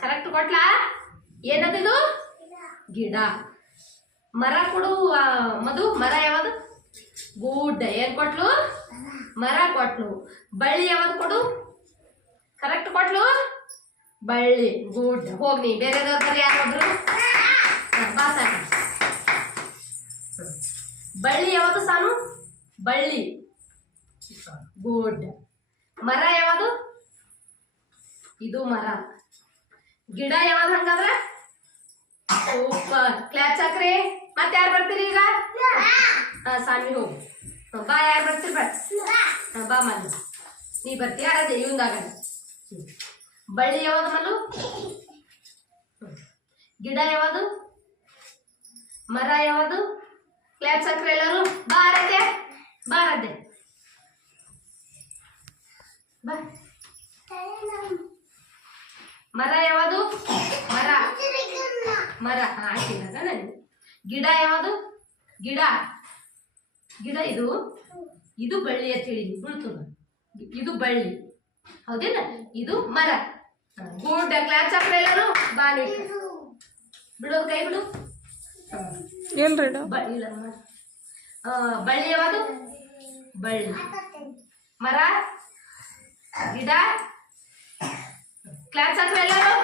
Correct ಕೊಟ್ಲಾ? ಏನದಿದು? ಗಿಡ. ಮರ ಕೊಡು ಮದು ಮರ ಯಾವುದು? ಗುಡ್ ಏನ್ ಕೊಟ್ಲು? ಮರ ಕೊಟ್ಲು. ಬಳ್ಳಿ ಯಾವ್ದು ಕೊಡು? ಕರೆಕ್ಟ್ ಕೊಟ್ಲು? ಬಳ್ಳಿ ಗುಡ್ ಹೋಗ್ನಿ ಬೇರೆದವ್ರ ಯಾರೊಬ್ರು. ಬಳ್ಳಿ ಯಾವುದು ಸಾನು? ಬಳ್ಳಿ. ಗುಡ್ ಮರ ಯಾವುದು? ಇದು ಮರ. ಗಿಡ ಯಾವಾಗ ಹಂಗಾದ್ರ? ಸೂಪರ್ ಕ್ಲಾಚ್ ಹಾಕ್ರಿ. ಮತ್ತೆ ಯಾರು ಬರ್ತೀರಿ ಈಗ? ಸಾಮಿ ಹೋಗು. ಬಾ, ಯಾರು ಬರ್ತೀರಿ ಬಾ. ಬಾ, ಮಲ್ಲು. ನೀ ಬರ್ತೀಯ? ಅದೇ ಇವಂದಾಗ ಬಳ್ಳಿ ಯಾವುದು, ಮಲ್ಲು? ಗಿಡ ಯಾವುದು? ಮರ ಯಾವುದು? ಕ್ಲಾಚ್ ಹಾಕ್ರಿ ಎಲ್ಲರೂ. ಬಾರದೆ ಬಾ, ಆರಾಧ್ಯ. ಬಾ. ಮರ ಯಾವುದು? ಮರ. ಮರ. ಹಾ, ಹಾಕಿಲ್ಲ ಗಿಡ ಯಾವುದು? ಗಿಡ. ಗಿಡ ಇದು? ಇದು ಬಳ್ಳಿ ಅಂತ ಹೇಳಿ ಬೀಳ್ತದ ಇದು ಬಳ್ಳಿ. ಹೌದೇನ? ಇದು ಮರ. ಗುಡ್ ಕ್ಲಾಸ್ ಹಾಕ್ರಿ ಎಲ್ಲರೂ. ಬಾ ನೀ ಬಿಡೋದು ಕೈ ಬಿಡು. ಏನ್ರಿ ಇಲ್ಲ ಬಳ್ಳಿ ಯಾವುದು? ಬಳ್ಳಿ. ಮರ. ಗಿಡ. ಕ್ಲಾಸ್ ಹಾಕ್ರಿ ಎಲ್ಲರೂ